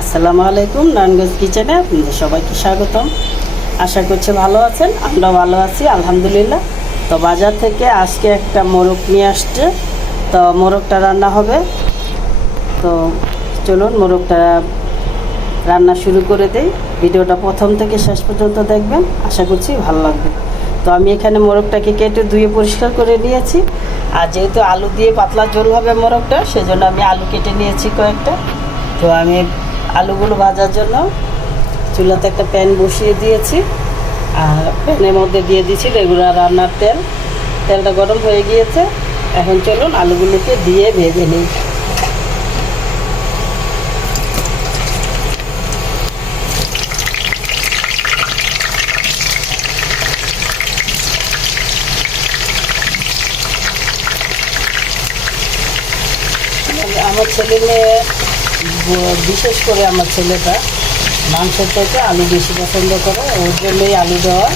আসসালামু আলাইকুম নারায়ণগঞ্জ কিচেনে আপনাদের সবাইকে স্বাগতম। আশা করছি ভালো আছেন আমরা ভালো আছি, আলহামদুলিল্লাহ। তো বাজার থেকে আজকে একটা মোরগ নিয়ে আসছে, তো মোরগটা রান্না হবে। তো চলুন মোরগটা রান্না শুরু করে দেই। ভিডিওটা প্রথম থেকে শেষ পর্যন্ত দেখবেন, আশা করছি ভালো লাগবে। তো আমি এখানে মোরগটাকে কেটে ধুয়ে পরিষ্কার করে নিয়েছি। আর যেহেতু আলু দিয়ে পাতলা ঝোল হবে মোরগটা, সেজন্য আমি আলু কেটে নিয়েছি কয়েকটা। তো আমি আলুগুলো ভাজার জন্য চুলাতে একটা প্যান বসিয়ে দিয়েছি। আর প্যানের মধ্যে দিয়ে দিয়েছি রেগুলার রান্নার তেল। তেলটা গরম হয়ে গিয়েছে। এখন চলুন আলুগুলোকে দিয়ে ভেজে নিই। আমার ছেলে মেয়ে বিশেষ করে আমার ছেলেটা, মাংসের থেকে আলু বেশি পছন্দ করে, ওর জন্যই আলু দেওয়া।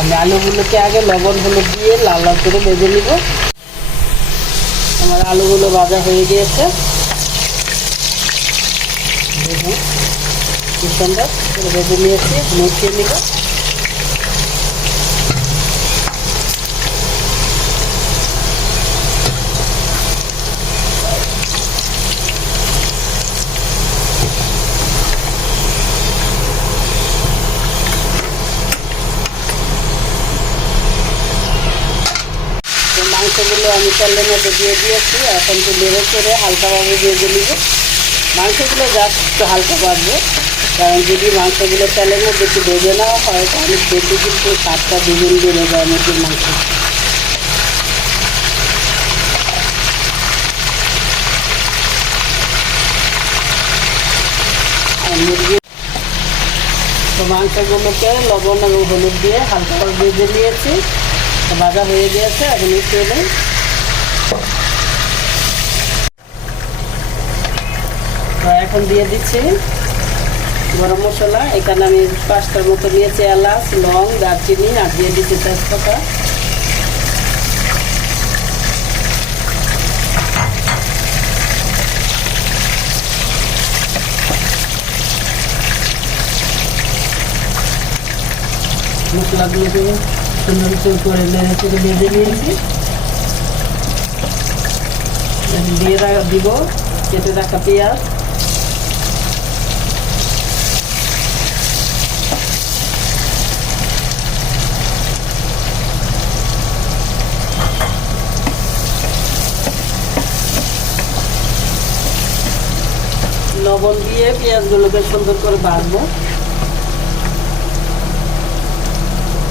আমি আলুগুলোকে আগে লবণ হলুদ দিয়ে লাল লাল করে ভেজে নিব। আমার আলুগুলো ভাজা হয়ে গিয়েছে। দেখুন সুন্দর করে ভেজে নিয়েছি মুছিয়ে নিব। মাংসগুলো আমি তেলের মধ্যে দিয়ে দিয়েছি, এখন তো নেড়ে করে হালকাভাবে ভেজে নিব। মাংসগুলো জাস্ট একটু হালকা বাড়বে, কারণ যদি মাংসগুলো তেলের মধ্যে একটু ভেজে নেওয়া হয়, তাহলে খেতে কিন্তু স্বাদটা দুগুণ বেড়ে যায় মুরগির মাংস। মুরগি তো মাংসগুলোকে লবণ এবং হলুদ দিয়ে হালকা করে ভেজে নিয়েছি। ভাজা হয়ে গিয়েছে, এখন একটু এখন দিয়ে দিচ্ছি গরম মশলা। এখানে আমি পাঁচটার মতো নিয়েছি এলাচ, লং, দারচিনি, আর দিয়ে দিচ্ছি তেজপাতা। মশলাগুলোকে সুন্দর করে নেড়ে চেড়ে ভেজে নিয়েছি দিয়ে দিব কেটে রাখা পেঁয়াজ লবণ দিয়ে পেঁয়াজগুলোকে সুন্দর করে ভাজবো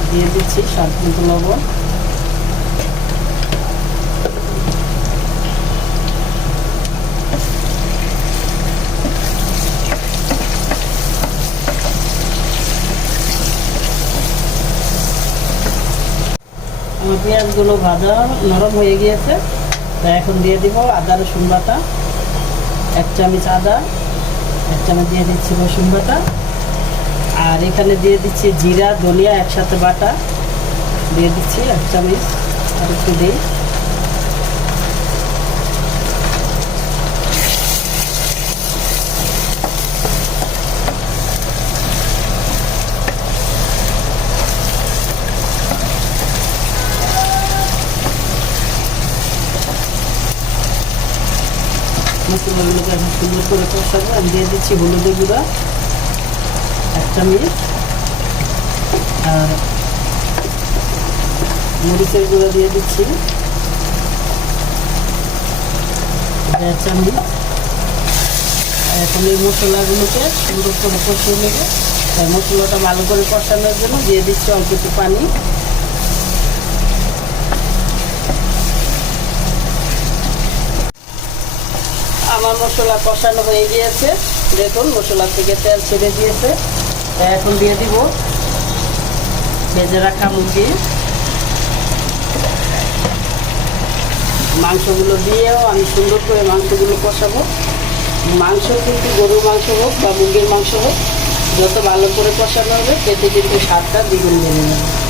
দিয়ে দিচ্ছি স্বাদ মতো লবণ পেঁয়াজগুলো ভাজা নরম হয়ে গিয়েছে, তা এখন দিয়ে দিব আদা রসুন বাটা, এক চামচ আদা, এক চামচ দিয়ে দিচ্ছি রসুন বাটা, আর এখানে দিয়ে দিচ্ছি জিরা, ধনিয়া একসাথে বাটা, দিয়ে দিচ্ছি এক চামচ আর একটু দিই মশলাগুলোকে এখন সুন্দর করে কষাবো আমি দিয়ে দিচ্ছি হলুদের গুঁড়া এক চামচ আর মরিচের গুঁড়া দিয়ে দিচ্ছি। দেড় চামচ আর এখন এই মশলাগুলোকে সুন্দর করে কষিয়ে নেবে মশলাটা ভালো করে কষানোর জন্য দিয়ে দিচ্ছি। অল্প একটু পানি মশলা কষানো হয়ে গিয়েছে। দেখুন, মশলা থেকে তেল ছেড়ে দিয়েছে। এখন দিয়ে দিব ভেজে রাখা মুরগি। মাংসগুলো দিয়েও আমি সুন্দর করে মাংসগুলো কষাবো। মাংস কিন্তু গরুর মাংস হোক বা মুরগির মাংস হোক, যত ভালো করে কষানো হবে, খেতে কিন্তু স্বাদটা দ্বিগুণ বেড়ে যাবে।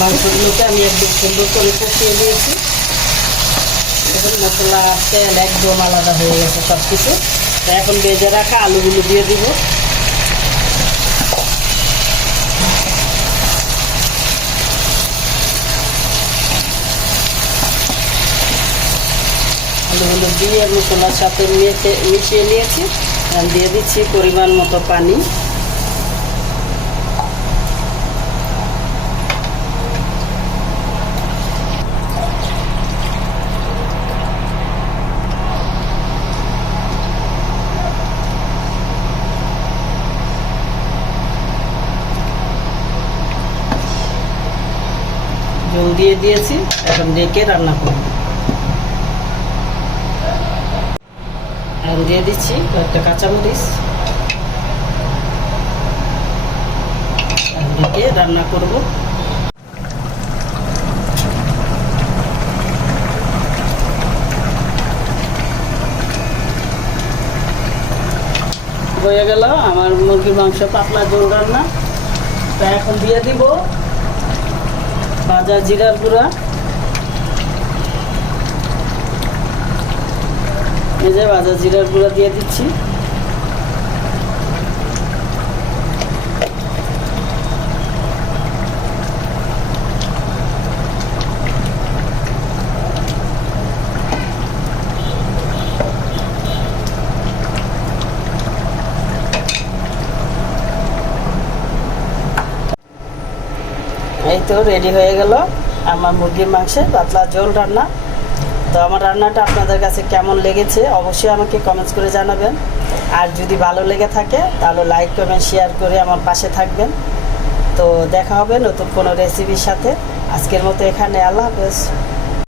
মাংসগুলোকে আমি একদম সুন্দর করে কষিয়ে দিয়েছি দেখুন, মশলা, তেল একদম আলাদা হয়ে গেছে সব কিছু এখন বেজে রাখা আলুগুলো দিয়ে দিব। আলুগুলো দিয়ে মশলার সাথে মিশিয়ে নিয়েছি। দিয়ে দিচ্ছি পরিমাণ মতো পানি। জল দিয়ে দিয়েছি, এখন ডেকে রান্না করব। এখন দিয়ে দিচ্ছি কয়েকটা কাঁচামরিচ। ডেকে রান্না করব। হয়ে গেল, আমার মুরগির মাংস পাতলা জোল রান্না। তা এখন দিয়ে দিব ভাজা জিরার গুঁড়া এই যে ভাজা জিরার গুঁড়া দিয়ে দিচ্ছি। তো রেডি হয়ে গেল। আমার মুরগির মাংসের পাতলা ঝোল রান্না। তো আমার রান্নাটা আপনাদের কাছে কেমন লেগেছে অবশ্যই আমাকে কমেন্টস করে জানাবেন। আর যদি ভালো লেগে থাকে, তাহলে লাইক কমেন্ট শেয়ার করে আমার পাশে থাকবেন। তো দেখা হবে নতুন কোনো রেসিপির সাথে। আজকের মতো এখানে, আল্লাহ হাফেজ।